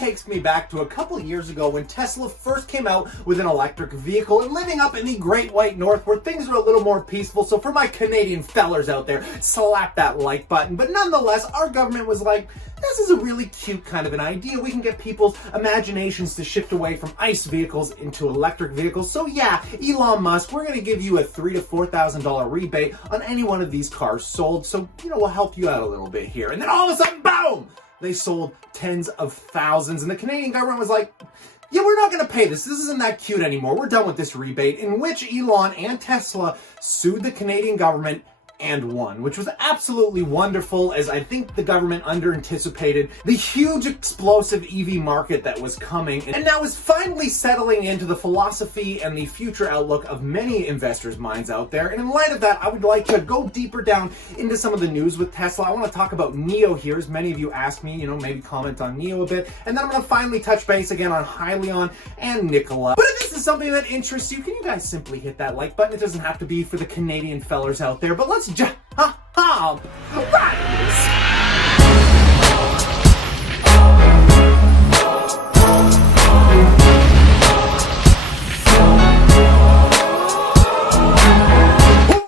takes me back to a couple years ago when Tesla first came out with an electric vehicle and living up in the Great White North where things are a little more peaceful. So for my Canadian fellers out there, slap that like button. But nonetheless, our government was like, this is a really cute kind of an idea. We can get people's imaginations to shift away from ICE vehicles into electric vehicles. So yeah, Elon Musk, we're going to give you a $3,000 to $4,000 rebate on any one of these cars sold. So, we'll help you out a little bit here. And then all of a sudden, boom! They sold tens of thousands. And the Canadian government was like, yeah, we're not going to pay this. This isn't that cute anymore. We're done with this rebate, in which Elon and Tesla sued the Canadian government and won, which was absolutely wonderful, as I think the government under-anticipated the huge explosive EV market that was coming, and now is finally settling into the philosophy and the future outlook of many investors' minds out there. And in light of that, I would like to go deeper down into some of the news with Tesla. I want to talk about NIO here, as many of you asked me, maybe comment on NIO a bit, and then I'm going to finally touch base again on Hyliion and Nikola. But if this is something that interests you, can you guys simply hit that like button? It doesn't have to be for the Canadian fellers out there, but let's just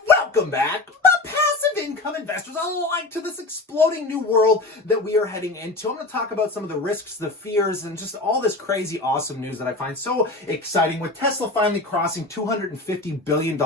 welcome back, passive income investors alike, to this exploding new world that we are heading into. I'm going to talk about some of the risks, the fears, and just all this crazy awesome news that I find so exciting, with Tesla finally crossing $250 billion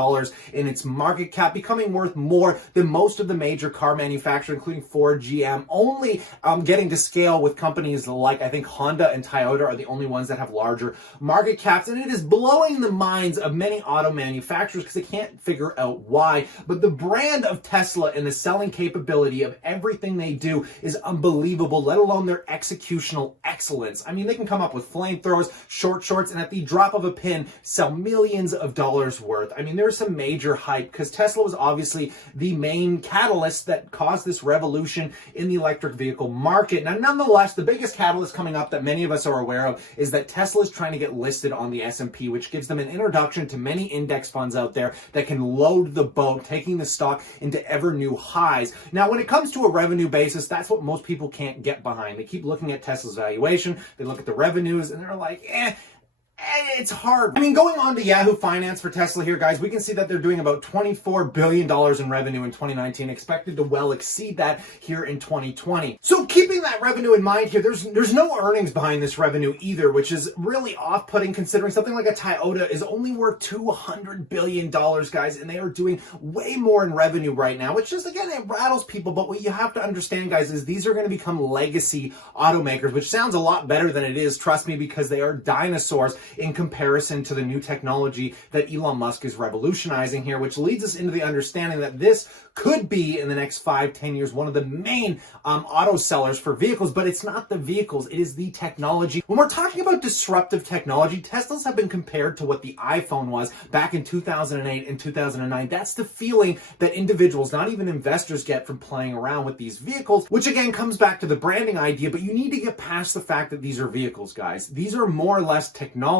in its market cap, becoming worth more than most of the major car manufacturers, including Ford, GM, only getting to scale with companies like, I think, Honda and Toyota are the only ones that have larger market caps. And it is blowing the minds of many auto manufacturers because they can't figure out why. But the brand of Tesla and the selling capability of everything they do is unbelievable, let alone their executional excellence. I mean, they can come up with flamethrowers, short shorts, and at the drop of a pin, sell millions of dollars worth. I mean, there's some major hype because Tesla was obviously the main catalyst that caused this revolution in the electric vehicle market. Now, nonetheless, the biggest catalyst coming up that many of us are aware of is that Tesla is trying to get listed on the S&P, which gives them an introduction to many index funds out there that can load the boat, taking the stock into ever new highs. Now, when it comes to a revenue basis, that's what most people can't get behind. They keep looking at Tesla's valuation, they look at the revenues, and they're like, it's hard. I mean, going on to Yahoo Finance for Tesla here, guys, we can see that they're doing about $24 billion in revenue in 2019, expected to well exceed that here in 2020. So keeping that revenue in mind here, there's no earnings behind this revenue either, which is really off-putting considering something like a Toyota is only worth $200 billion, guys, and they are doing way more in revenue right now, which just, again, it rattles people. But what you have to understand, guys, is these are going to become legacy automakers, which sounds a lot better than it is, trust me, because they are dinosaurs in comparison to the new technology that Elon Musk is revolutionizing here, which leads us into the understanding that this could be, in the next 5-10 years, one of the main auto sellers for vehicles. But it's not the vehicles, it is the technology. When we're talking about disruptive technology, Teslas have been compared to what the iPhone was back in 2008 and 2009. That's the feeling that individuals, not even investors, get from playing around with these vehicles, which again comes back to the branding idea. But you need to get past the fact that these are vehicles, guys. These are more or less technologies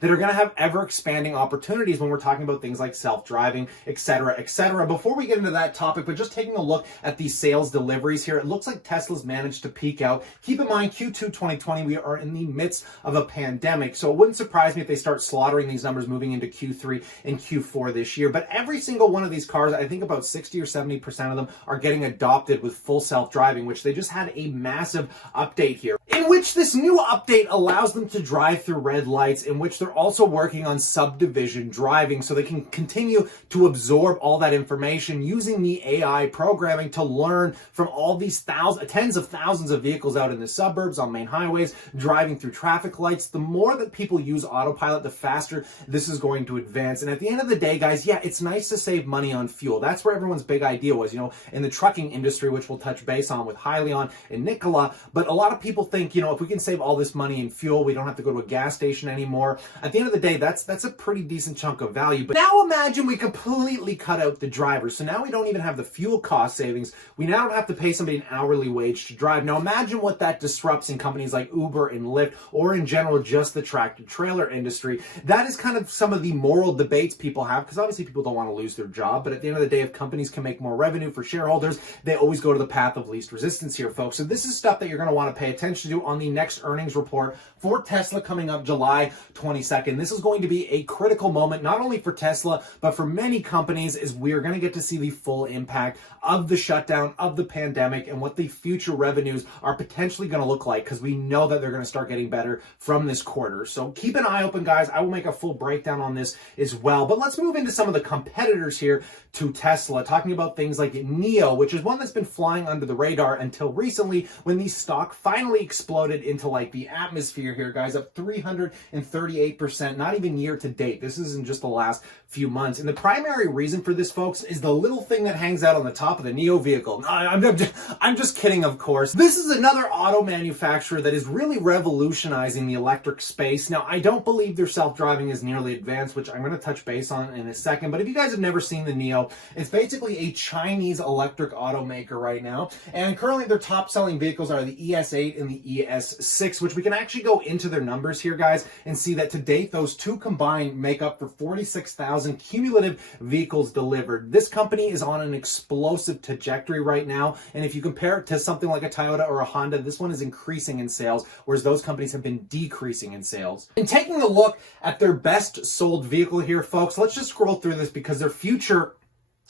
that are going to have ever expanding opportunities when we're talking about things like self-driving, etc., etc. Before we get into that topic, but just taking a look at these sales deliveries here, it looks like Tesla's managed to peak out. Keep in mind, Q2 2020, we are in the midst of a pandemic, so it wouldn't surprise me if they start slaughtering these numbers moving into Q3 and Q4 this year. But every single one of these cars, I think about 60 or 70% of them are getting adopted with full self-driving, which they just had a massive update here, in which this new update allows them to drive through red lights, in which they're also working on subdivision driving, so they can continue to absorb all that information using the AI programming to learn from all these tens of thousands of vehicles out in the suburbs, on main highways, driving through traffic lights. The more that people use autopilot, the faster this is going to advance. And at the end of the day, guys, yeah, it's nice to save money on fuel. That's where everyone's big idea was, in the trucking industry, which we'll touch base on with Hyliion and Nikola. But a lot of people think, if we can save all this money in fuel, we don't have to go to a gas station anymore. At the end of the day, that's a pretty decent chunk of value. But now imagine we completely cut out the driver. So now we don't even have the fuel cost savings. We now don't have to pay somebody an hourly wage to drive. Now imagine what that disrupts in companies like Uber and Lyft, or in general, just the tractor trailer industry. That is kind of some of the moral debates people have, because obviously people don't want to lose their job. But at the end of the day, if companies can make more revenue for shareholders, they always go to the path of least resistance here, folks. So this is stuff that you're going to want to pay attention to on the next earnings report for Tesla coming up July 22nd. This is going to be a critical moment, not only for Tesla, but for many companies, as we're going to get to see the full impact of the shutdown, of the pandemic, and what the future revenues are potentially going to look like, because we know that they're going to start getting better from this quarter. So keep an eye open, guys. I will make a full breakdown on this as well. But let's move into some of the competitors here to Tesla, talking about things like NIO, which is one that's been flying under the radar until recently, when the stock finally exploded into like the atmosphere here, guys, up 338%, not even year to date. This is in just the last few months. And the primary reason for this, folks, is the little thing that hangs out on the top of the NIO vehicle. I'm just kidding, of course. This is another auto manufacturer that is really revolutionizing the electric space. Now, I don't believe their self-driving is nearly advanced, which I'm going to touch base on in a second. But if you guys have never seen the NIO, it's basically a Chinese electric automaker right now. And currently their top selling vehicles are the ES8 and the ES6, which we can actually go into their numbers here, guys, and see that to date, those two combined make up for 46,000 cumulative vehicles delivered. This company is on an explosive trajectory right now. And if you compare it to something like a Toyota or a Honda, this one is increasing in sales, whereas those companies have been decreasing in sales. And taking a look at their best sold vehicle here, folks, let's just scroll through this because their future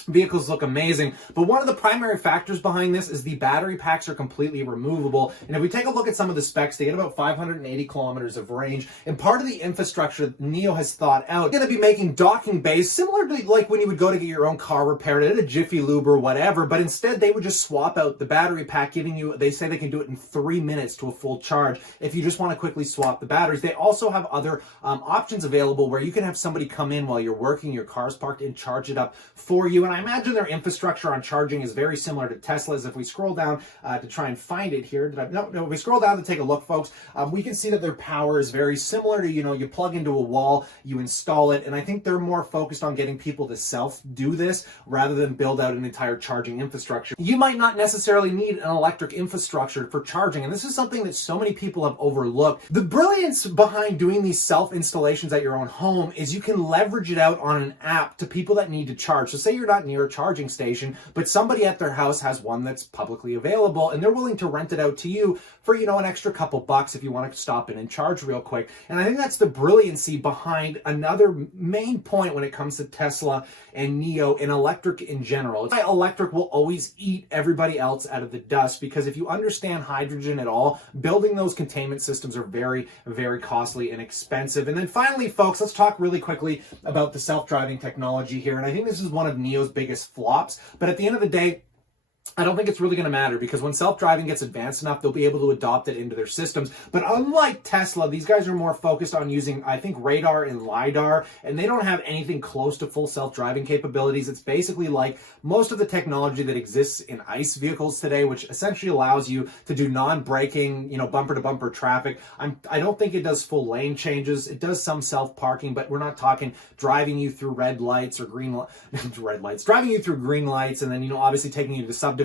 vehicles look amazing, but one of the primary factors behind this is the battery packs are completely removable. And if we take a look at some of the specs, they get about 580 kilometers of range. And part of the infrastructure NIO has thought out, going to be making docking bays similar to like when you would go to get your own car repaired at a Jiffy Lube or whatever, but instead they would just swap out the battery pack, giving you, they say they can do it in 3 minutes to a full charge if you just want to quickly swap the batteries. They also have other options available where you can have somebody come in while you're working, your car's parked, and charge it up for you. And I imagine their infrastructure on charging is very similar to Tesla's. If we scroll down to try and find it here, no, if we scroll down to take a look, folks, we can see that their power is very similar to, you plug into a wall, you install it, and I think they're more focused on getting people to self-do this rather than build out an entire charging infrastructure. You might not necessarily need an electric infrastructure for charging, and this is something that so many people have overlooked. The brilliance behind doing these self-installations at your own home is you can leverage it out on an app to people that need to charge. So say you're not near a charging station, but somebody at their house has one that's publicly available, and they're willing to rent it out to you for, an extra couple bucks if you want to stop in and charge real quick. And I think that's the brilliancy behind another main point when it comes to Tesla and NIO and electric in general. It's why electric will always eat everybody else out of the dust, because if you understand hydrogen at all, building those containment systems are very, very costly and expensive. And then finally, folks, let's talk really quickly about the self-driving technology here. And I think this is one of NIO's biggest flops, but at the end of the day, I don't think it's really going to matter, because when self-driving gets advanced enough, they'll be able to adopt it into their systems. But unlike Tesla, these guys are more focused on using, I think, radar and LiDAR, and they don't have anything close to full self-driving capabilities. It's basically like most of the technology that exists in ICE vehicles today, which essentially allows you to do non-braking, bumper-to-bumper traffic. I don't think it does full lane changes. It does some self-parking, but we're not talking driving you through red lights or green lights, driving you through green lights, and then, obviously taking you to subdivisions,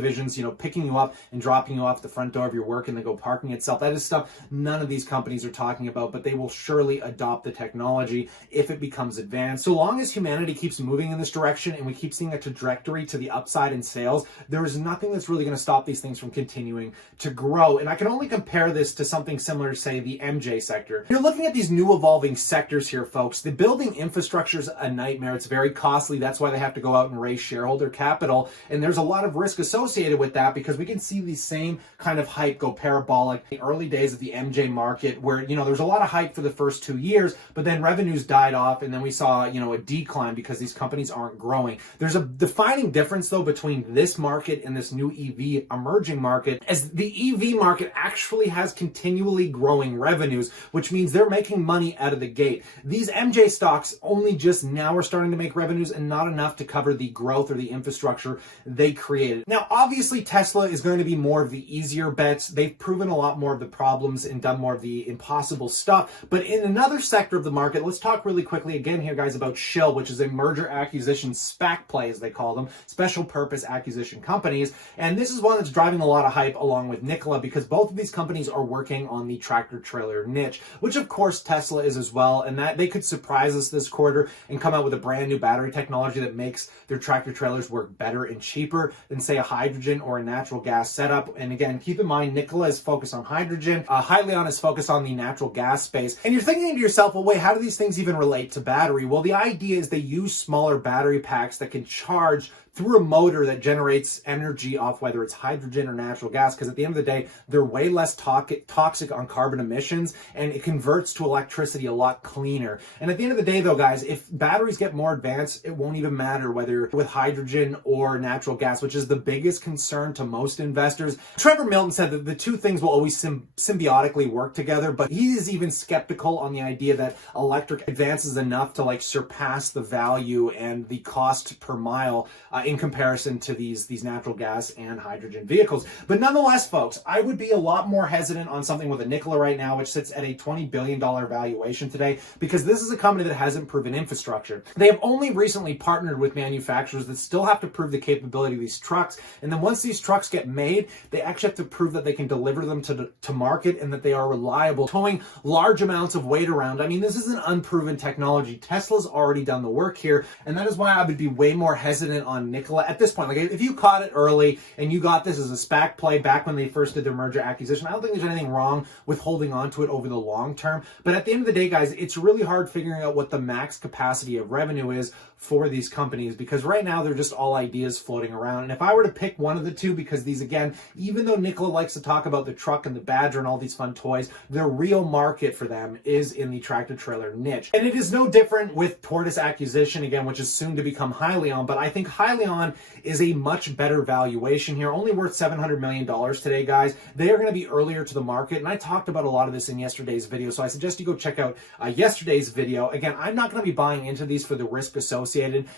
picking you up and dropping you off the front door of your work and then go parking itself. That is stuff none of these companies are talking about, but they will surely adopt the technology if it becomes advanced. So long as humanity keeps moving in this direction and we keep seeing a trajectory to the upside in sales, there is nothing that's really going to stop these things from continuing to grow. And I can only compare this to something similar to, say, the MJ sector. You're looking at these new evolving sectors here, folks. The building infrastructure is a nightmare. It's very costly. That's why they have to go out and raise shareholder capital. And there's a lot of risk associated with that, because we can see the same kind of hype go parabolic in the early days of the MJ market, where there's a lot of hype for the first 2 years, but then revenues died off, and then we saw a decline because these companies aren't growing. There's a defining difference though between this market and this new EV emerging market, as the EV market actually has continually growing revenues, which means they're making money out of the gate. These MJ stocks only just now are starting to make revenues, and not enough to cover the growth or the infrastructure they created. Now, Now, obviously, Tesla is going to be more of the easier bets. They've proven a lot more of the problems and done more of the impossible stuff. But in another sector of the market, let's talk really quickly again here, guys, about SHLL, which is a merger acquisition SPAC play, as they call them, special purpose acquisition companies. And this is one that's driving a lot of hype along with Nikola, because both of these companies are working on the tractor trailer niche, which of course Tesla is as well. And that they could surprise us this quarter and come out with a brand new battery technology that makes their tractor trailers work better and cheaper than, say, a hydrogen or a natural gas setup. And again, keep in mind, Nikola is focused on hydrogen. Hyliion is focused on the natural gas space. And you're thinking to yourself, well, wait, how do these things even relate to battery? Well, the idea is they use smaller battery packs that can charge through a motor that generates energy off whether it's hydrogen or natural gas, because at the end of the day, they're way less toxic on carbon emissions, and it converts to electricity a lot cleaner. And at the end of the day, though, guys, if batteries get more advanced, it won't even matter whether with hydrogen or natural gas, which is the biggest concern to most investors. Trevor Milton said that the two things will always symbiotically work together, but he is even skeptical on the idea that electric advances enough to surpass the value and the cost per mile in comparison to these natural gas and hydrogen vehicles. But nonetheless, folks, I would be a lot more hesitant on something with a Nikola right now, which sits at a $20 billion valuation today, because this is a company that hasn't proven infrastructure. They have only recently partnered with manufacturers that still have to prove the capability of these trucks. And then once these trucks get made, they actually have to prove that they can deliver them to market and that they are reliable, towing large amounts of weight around. I mean, this is an unproven technology. Tesla's already done the work here, and that is why I would be way more hesitant on Nikola at this point. If you caught it early and you got this as a SPAC play back when they first did their merger acquisition, I don't think there's anything wrong with holding on to it over the long term. But at the end of the day, guys, it's really hard figuring out what the max capacity of revenue is for these companies, because right now they're just all ideas floating around. And if I were to pick one of the two, because these, again, even though Nikola likes to talk about the truck and the Badger and all these fun toys, the real market for them is in the tractor trailer niche. And it is no different with Tortoise acquisition, again, which is soon to become Hyliion. But I think Hyliion is a much better valuation here, only worth $700 million today, guys. They are going to be earlier to the market, and I talked about a lot of this in yesterday's video, so I suggest you go check out yesterday's video. Again, I'm not going to be buying into these for the risk associated.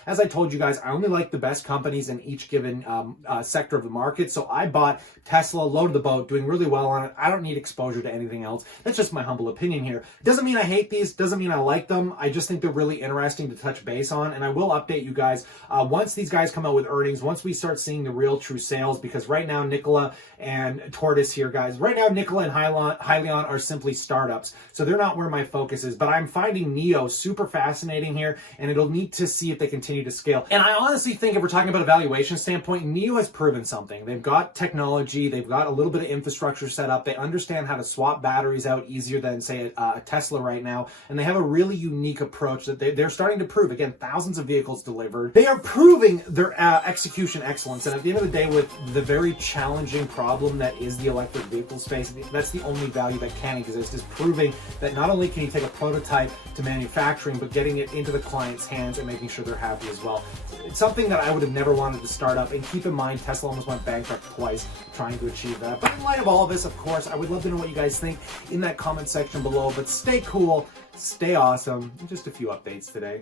As I told you guys, I only like the best companies in each given sector of the market, so I bought Tesla, loaded the boat, doing really well on it. I don't need exposure to anything else. That's just my humble opinion here. Doesn't mean I hate these, doesn't mean I like them. I just think they're really interesting to touch base on, and I will update you guys once these guys come out with earnings, once we start seeing the real true sales, because right now Nikola and Tortoise here, guys, right now Nikola and Hyliion are simply startups, so they're not where my focus is. But I'm finding NIO super fascinating here, and it'll need to see if they continue to scale. And I honestly think, if we're talking about a valuation standpoint, NIO has proven something. They've got technology, they've got a little bit of infrastructure set up, they understand how to swap batteries out easier than, say, a Tesla right now, and they have a really unique approach that they're starting to prove. Again, thousands of vehicles delivered. They are proving their execution excellence, and at the end of the day, with the very challenging problem that is the electric vehicle space, that's the only value that can exist, is proving that not only can you take a prototype to manufacturing, but getting it into the client's hands and making sure they're happy as well. It's something that I would have never wanted to start up, and keep in mind, Tesla almost went bankrupt twice trying to achieve that. But in light of all of this, of course, I would love to know what you guys think in that comment section below. But stay cool, stay awesome, and just a few updates today.